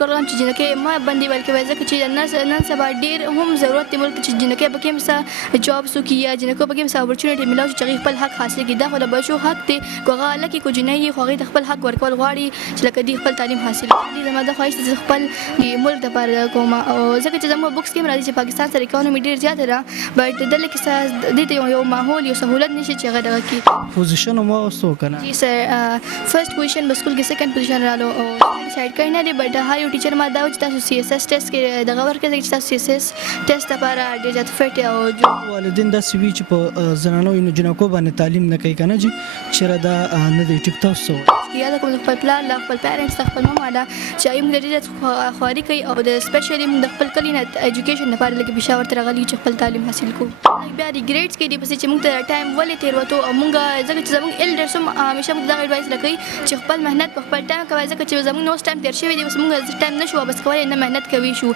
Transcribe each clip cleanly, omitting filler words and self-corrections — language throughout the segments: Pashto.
کوم چې جنکه ما باندې ولکه وای ځکه چې نن سبا ډیر هم ضرورت دی ملک چې جنکه به کوم څه جاب سو کیه جنکه به کوم څه اپورچونټی ملاوي چې خپل حق حاصل کړي دا خو د بچو حق دی کوغه لکه کو جنۍ خو غي خپل حق ورکول غواړي چې لکه دی خپل تعلیم حاصل کړي زما د خواهش چې خپل ملک د پر کوم او ځکه چې زموږ بوکس کې راځي چې پاکستان سره اکانومي ډیر زیات ده بټ دلته کې د دې یو ماحول یو سہولت نشي چې هغه دغه کی پوزیشن مو اوسو کنه جی سر فرست پوزیشن بسکول کې سیکنډ پوزیشن رالو او ډیسایډ کړی نه دی بټ هاي ټیچر ما دا چې تاسو سی اس اس ټیسټ کې دغه ورکړئ چې تاسو سی اس اس ټیسټ لپاره ډیر زیات فټ او جو والدین دا سی وی چې په زنانو او جنکو باندې تعلیم نه کوي کنه جی چیرې دا نه دی ټیک تاسو یا د کوم خپل پلان لا خپل پیرنټس خپل ماما دا چې ایم د دې خواري کوي او د سپیشلی د خپل کلینه ایجوکیشن لپاره لکه پېښور ته راغلي چې خپل تعلیم حاصل کوو بیا ریګریټس کې دی پسې چې موږ ته ټایم ولې تیر وته او موږ ځکه چې زموږ الډرز هم همیشه موږ دا ایډوایس لکوي چې خپل مهنت په خپل ټایم کوي ځکه چې زموږ نو ټایم تیر شوی دی بس موږ ټایم نشو بس کولای نه مهنت کوي شو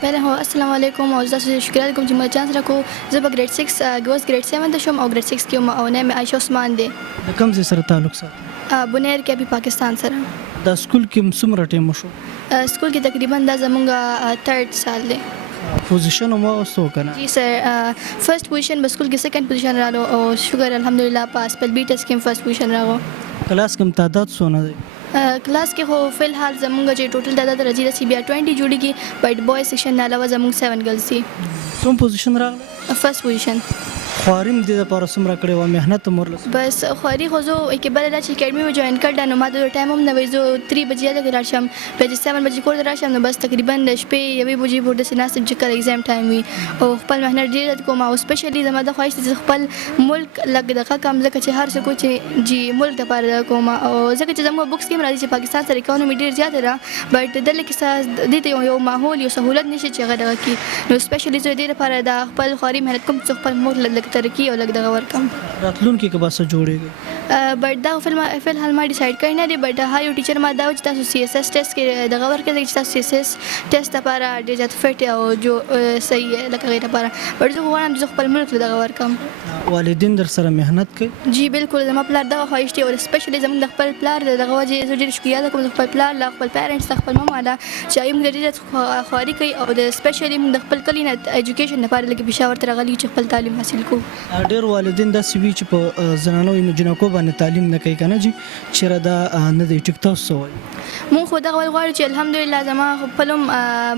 پہلے ہو السلام علیکم اور شکریہ علیکم چې مې چانس راکو زه په ګریډ 6 ګوز ګریډ 7 ته شوم او ګریډ 6 کې او نه مې عائشہ عثمان دی د کوم ځای سره تعلق سره بنیر کې به پاکستان سره دا سکول کې څومره ټیم شو سکول کې تقریبا دا زمونږ 3rd سال دی پوزیشن مو اوسو کنه جی سر فرست پوزیشن په سکول کې سیکنډ پوزیشن رالو او شکر الحمدلله پاس په بی ټیسټ کې فرست پوزیشن راغو کلاس کوم تعداد څونه دی کلاس کې خو فی الحال زمونږ چې ټوټل تعداد راځي د سی بیا 20 جوړیږي بټ بوای سیکشن نه علاوه زمونږ 7 ګرلز دي کوم پوزیشن راغله فرست پوزیشن خواریم دې لپاره څومره کړې و مهنت مرلس بس خواري خو زه اکبر دا چې اکیډمي مې جوائن کړل نو ما د ټایم هم نه وای زه 3 بجې د راشم په 7 بجې کور راشم نو بس تقریبا د شپې یوې بجې پورې د سناست چې کله ایگزام ټایم وي او خپل مهنت ډیر کوم او سپیشلی زما د خواهش چې خپل ملک لګ دغه کم ځکه چې هر څه کو چې جی ملک د پر کوم او ځکه چې زموږ بوکس کې راځي چې پاکستان سره اکانومي ډیر زیات ده بټ دلته کې د یو ماحول یو سہولت نشي چې هغه دغه کی نو سپیشلی زه دې لپاره د خپل خوري مهنت کوم چې خپل ملک لګ ترقی او لګ ورکم راتلونکي کې باسه جوړيږي بټ دا فی الحال ما ډیسایډ کړی نه دی بټ هاي ټیچر ما دا چې تاسو سی اس اس ټیسټ کې دغه ورکړئ چې تاسو سی اس اس ټیسټ لپاره ډیر زیات فټ او جو صحیح لکه غیر لپاره بټ زه غواړم چې خپل ملک دغه ورکم والدین در سره مهنت کوي جی بالکل زما پلار دا خواهش دی او سپیشلی زموږ د خپل پلار دغه وجه زه ډیر شکریہ کوم خپل پلار لا خپل پیرنټس خپل ماما دا چې ایم د دې خواري کوي او د سپیشلی د خپل کلینه ایجوکیشن لپاره لکه پېښور ته راغلي چې خپل تعلیم حاصل کوو ډیر والدین دا سی وی چې په زنانو او جنکو باندې تعلیم نه کوي کنه جی چیرې دا نه دی ټیک تاسو وای مون خو دا غواړم چې الحمدلله زما خپلم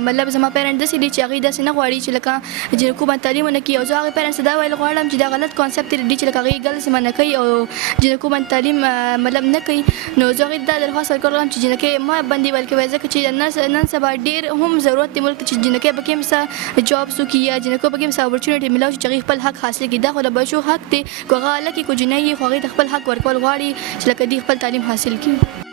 مطلب زما پیرنټ د سې چې هغه د سینه غواړي چې لکه جنکو باندې تعلیم نه کوي او زه هغه پیرنټ دا ویل غواړم چې دا غلط کانسپټ دی چې لکه هغه ګل سم نه کوي او جنکو باندې تعلیم مطلب نه کوي نو زه هغه دا درخواست کوم چې جنکه ما باندې ولکه وای ځکه چې نن سبا ډیر هم ضرورت دی ملک چې جنکه به کوم څه جاب سو کیه جنکه به کوم څه اپورچونټی ملاوي چې خپل حق حاصل کړي دا خو د بچو حق دی کوغه لکه کو جنۍ خو غي خپل حق ورکول غواړي چې لکه دی خپل تعلیم حاصل کړي